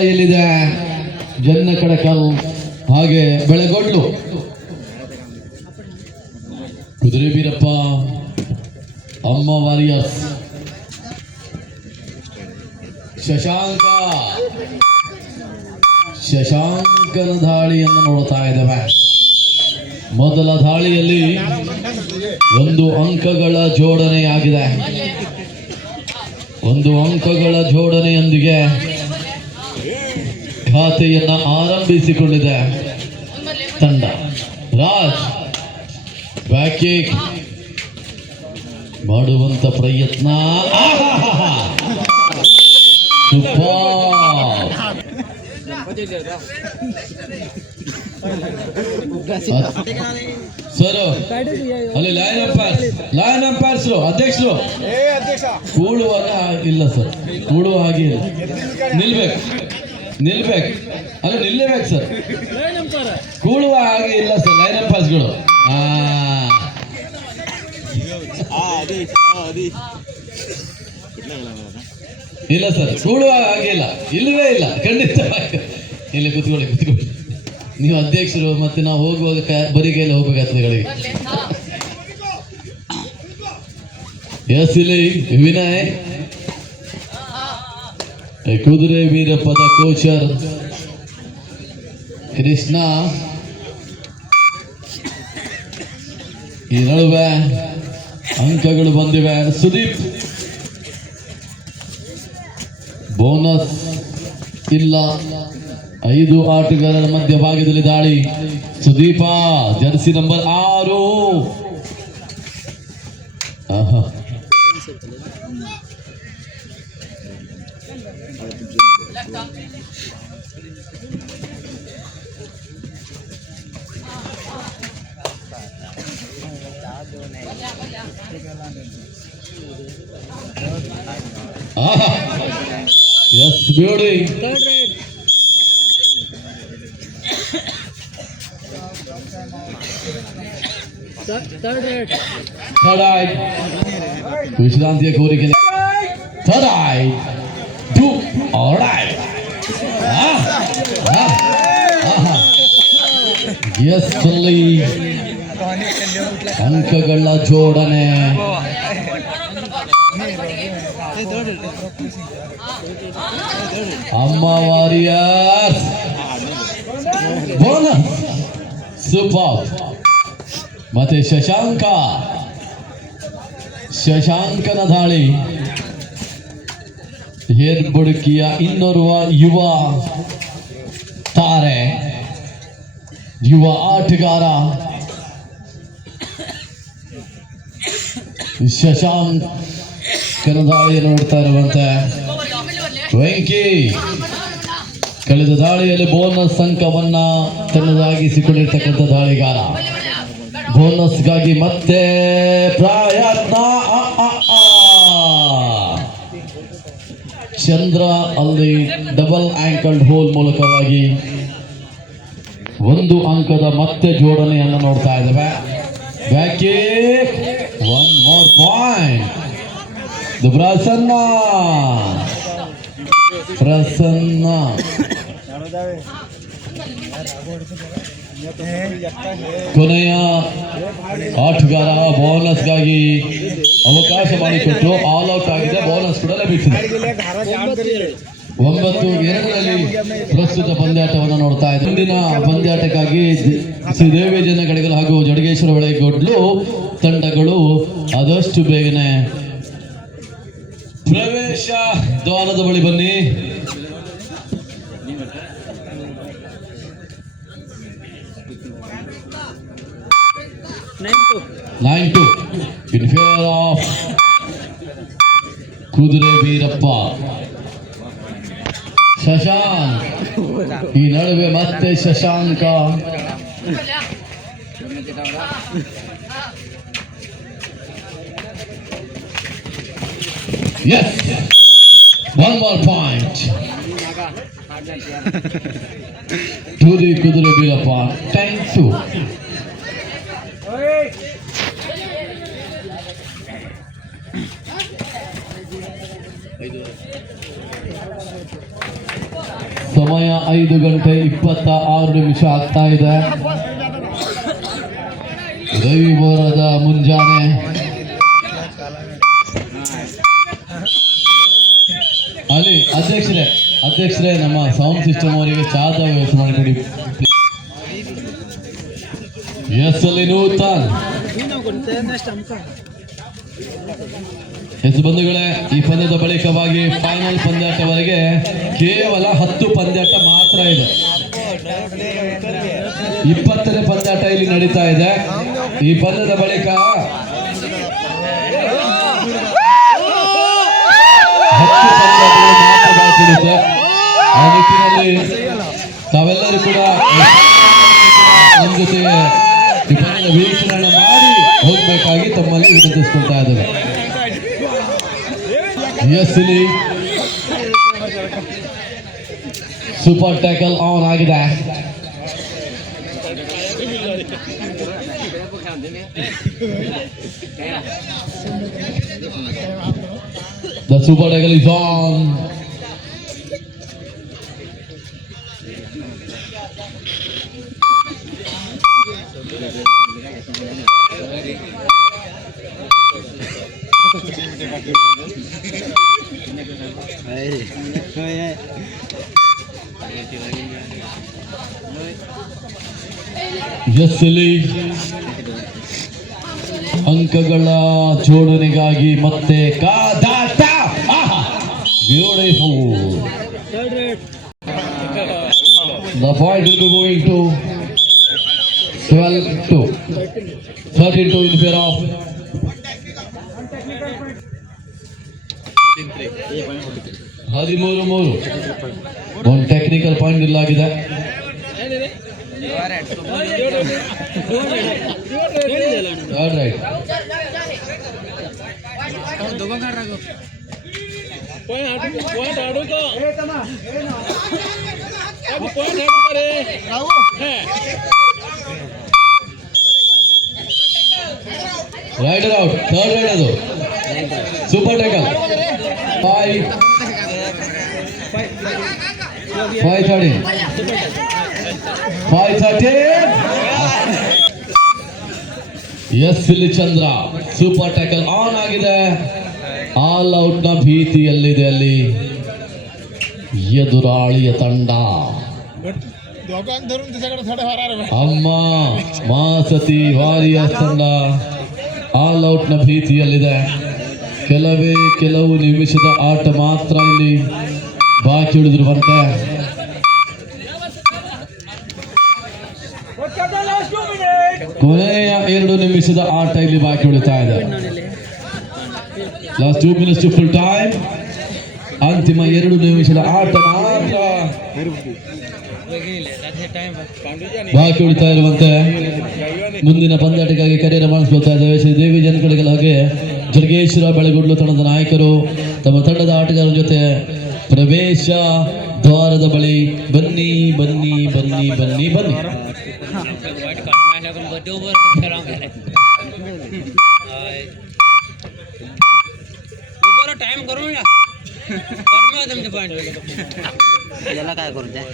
ಇಲ್ಲಿದೆ ಜನ್ನ ಕಡಕಲ್ ಹಾಗೆ ಬೆಳಗೊಡ್ಲು ಕುದುರೆ ಬೀರಪ್ಪ ಅಮ್ಮ ವಾರಿಯರ್ಸ್ ಶಶಾಂಕನ ದಾಳಿಯನ್ನು ನೋಡ್ತಾ ಇದ್ದೇವೆ. ಮೊದಲ ದಾಳಿಯಲ್ಲಿ 1 ಅಂಕಗಳ ಜೋಡಣೆಯಾಗಿದೆ. 1 ಅಂಕಗಳ ಜೋಡಣೆಯೊಂದಿಗೆ ಖಾತೆಯನ್ನ ಆರಂಭಿಸಿಕೊಂಡಿದೆ ತಂಡ. ರಾಜ್ ಬ್ಯಾಕಿಂಗ್ ಮಾಡುವಂತ ಪ್ರಯತ್ನ. ಸರ್ ಅಲ್ಲಿ ಲಯನ್ ಅಂಪೈರ್ಸ್ ಅಧ್ಯಕ್ಷರು ಕೂಡುವಾಗ ಇಲ್ಲ ಸರ್, ಕೂಡುವ ಹಾಗೆ ಇಲ್ಲ, ನಿಲ್ಬೇಕು ಅಲ್ಲ ನಿಲ್ಲಬೇಕು ಸರ್, ಕೂಡುವ ಹಾಗೆ ಇಲ್ಲ ಸರ್. ಲೈನ್ ಅಂಪೈರ್ಸ್ಗಳು ಇಲ್ಲ ಸರ್, ಕೂಡುವ ಹಾಗೆ ಇಲ್ಲ, ಇಲ್ಲವೇ ಇಲ್ಲ, ಖಂಡಿತ ಇಲ್ಲ. ಕುತ್ಕೊಳ್ಳಿ, ನೀವು ಅಧ್ಯಕ್ಷರು, ಮತ್ತೆ ನಾವು ಹೋಗುವಾಗ ಬರಿಗೈಯಲ್ಲಿ ಹೋಗ್ಬೇಕಾಗ್ತದೆ. ಎಸ್ ಇಲ್ಲಿ ವಿನಯ್ ಕುದುರೆ ವೀರಪ್ಪದ ಕೋಚರ್ ಕೃಷ್ಣ. ಈ ನಡುವೆ ಅಂಕಗಳು ಬಂದಿವೆ. ಸುದೀಪ್ ಬೋನಸ್ ಇಲ್ಲ. 5 ಆಟಗಾರರ ಮಧ್ಯಭಾಗದಲ್ಲಿ ದಾಳಿ. Sudeep jersey number 6. Yes, beauty. Third eye. ವಿಶ್ರಾಂತಿಯ ಕೋರಿಕೆ. Third eye. 2. All right. Yes, ಅಲ್ಲಿ ಅಂಕಗಳ ಜೋಡಣೆ. ಅಮ್ಮ ವಾರಿಯರ್ಸ್ ಬೋನಸ್ ಸೂಪರ್. ಮತ್ತೆ ಶಶಾಂಕನ ದಾಳಿ. ಹೆರ್ಬುಡುಕಿಯ ಇನ್ನೋರ್ವ ಯುವ ತಾರೆ, ಯುವ ಆಟಗಾರ ಶಶಾಂಕನ ದಾಳಿಯನ್ನು ನೋಡ್ತಾ ಇರುವಂತೆ ವೆಂಕಿ ಕಳೆದ ದಾಳಿಯಲ್ಲಿ ಬೋನಸ್ ಅಂಕವನ್ನ ತನ್ನದಾಗಿಸಿಕೊಂಡಿರ್ತಕ್ಕಂಥ ದಾಳಿಗಾರ. ಬೋನಸ್ಗಾಗಿ ಮತ್ತೆ ಪ್ರಯತ್ನ. ಚಂದ್ರ ಅಲ್ಲಿ ಡಬಲ್ ಆಂಕಲ್ಡ್ ಹೋಲ್ ಮೂಲಕವಾಗಿ 1 ಅಂಕದ ಮತ್ತೆ ಜೋಡಣೆಯನ್ನು ನೋಡ್ತಾ ಇದ್ದೇವೆ. Backing 1 more point. ಪ್ರಸನ್ನ ಕೊನೆಯ ಆಟಗಾರ ಬೋನಸ್ಗಾಗಿ ಅವಕಾಶ ಮಾಡಿಕೊಟ್ಟು ಆಲ್ ಔಟ್ ಆಗಿದೆ. ಬೋನಸ್ ಕೂಡ ಲಭಿಸಿದೆ. 9-2ರಲ್ಲಿ ಪ್ರಸ್ತುತ ಪಂದ್ಯಾಟವನ್ನು ನೋಡ್ತಾ ಇದೆ. ಮುಂದಿನ ಪಂದ್ಯಾಟಕ್ಕಾಗಿ ಶ್ರೀದೇವಿ ಜನ ಕಡೆಗಳು ಹಾಗೂ ಜಡಗೇಶ್ವರ ಬೆಳಗೊಡ್ಲು ತಂಡಗಳು ಆದಷ್ಟು ಬೇಗನೆ ಪ್ರವೇಶ ದ್ವಾರದ ಬಳಿ ಬನ್ನಿ. Nine two in favor of ಕುದುರೆ ವೀರಪ್ಪ. ಶಶಾಂಕ್ ಈ ನಡುವೆ ಮತ್ತೆ Shashanka. Yes, 1 more point to the ಕುದುರೆ ವೀರಪ್ಪ. 10-2. ಸಮಯ 5:26 ಆಗ್ತಾ ಇದೆ. ರವಿವಾರದ ಮುಂಜಾನೆ ಅಲ್ಲಿ ಅಧ್ಯಕ್ಷರೇ ನಮ್ಮ ಸೌಂಡ್ ಸಿಸ್ಟಮ್ ಅವರಿಗೆ ಚಾದ ವ್ಯವಸ್ಥೆ ಮಾಡಿಕೊಡಿ. ಎಸ್ ಅಲ್ಲಿ ನೂತನ್. ಎಸ್ ಬಂಧುಗಳೇ, ಈ ಪಂದ್ಯದ ಬಳಿಕವಾಗಿ ಫೈನಲ್ ಪಂದ್ಯಾಟವರೆಗೆ ಕೇವಲ 10 ಪಂದ್ಯಾಟ ಮಾತ್ರ ಇದೆ. 20ನೇ ಪಂದ್ಯಾಟ ಇಲ್ಲಿ ನಡೀತಾ ಇದೆ. ಈ ಪಂದ್ಯದ ಬಳಿಕ 10 ಪಂದ್ಯಾಟಗಳು ಮಾತ್ರ ಬಾಕಿ ಇರುತ್ತೆ. ಆ ನಿಟ್ಟಿನಲ್ಲಿ ತಾವೆಲ್ಲರೂ ಕೂಡ ನಮ್ಮ ಜೊತೆಗೆ ಈ ಪಂದ್ಯದ ವೀಕ್ಷಣೆ ಮಾಡಿ ಹೋಗಬೇಕಾಗಿ ತಮ್ಮಲ್ಲಿ ವಿನಂತಿಸ್ಕೊಳ್ತಾ ಇದ್ದೇವೆ. ಎಸ್ ಇಲ್ಲಿ ಸೂಪರ್ ಟ್ಯಾಕಲ್ ಆನ್ ಆಗಿದೆ. The super tackle is on. ಎಸ್ಸಲಿ ಅಂಕಗಳ ಜೋಡಣೆಗಾಗಿ ಮತ್ತೆ ಕಾದಾಟ. Beautiful. The point will be going to 12-2. 13-2 in favor of 13-3. ಒಂದು ಟೆಕ್ನಿಕಲ್ ಪಾಯಿಂಟ್ ಇಲ್ಲಾಗಿದೆ. All right. Rider out. Third rider ಅದು. Super tackle. 5-13. 5-13. ಎಸ್ ಇಲ್ಲಿ ಚಂದ್ರ ಸೂಪರ್ ಟ್ಯಾಕಲ್ ಆನ್ ಆಗಿದೆ. All out ನ ಭೀತಿಯಲ್ಲಿದೆ ಅಲ್ಲಿ ಎದುರಾಳಿಯ ತಂಡ. ಅಮ್ಮ ಮಾಸತಿ ವಾರಿಯರ್ಸ್ ತಂಡ ಆಲ್ ಔಟ್ ನ ಭೀತಿಯಲ್ಲಿದೆ. ಕೆಲವು ನಿಮಿಷದ ಆಟ ಮಾತ್ರ ಇಲ್ಲಿ ಬಾಕಿ ಉಳಿದಿರುವಂತೆ. ಕೊನೆಯ 2 ನಿಮಿಷದ ಆಟ ಇಲ್ಲಿ ಬಾಕಿ ಉಳಿತಾ ಇದೆ. Last 2 minutes to full time. ಅಂತಿಮ 2 ನಿಮಿಷದ ಆಟ ಮಾತ್ರ ಬಾಕಿ ಉಳಿತಾ ಇರುವಂತೆ. ಮುಂದಿನ ಪಂದ್ಯಾಟಕ್ಕಾಗಿ ಕರೆಯನ್ನು ಮಾಡಿಸ್ಕೊಳ್ತಾ ಇದ್ದೇವೆ. ಶ್ರೀ ದೇವಿ ಜನಗಳಿಗೆಲ್ಲ ಹಾಗೆ ಜಡಗೇಶ್ವರ ಬೆಳಗುಡ್ಲು ತಂಡದ ನಾಯಕರು ತಮ್ಮ ತಂಡದ ಆಟಗಾರರ ಜೊತೆ ಪ್ರವೇಶ ದ್ವಾರದ ಬಳಿ ಬನ್ನಿ ಬನ್ನಿ ಬನ್ನಿ ಬನ್ನಿ ಬನ್ನಿ. टाइम करू ना तुमचे पॉइंट याला काय करू द्या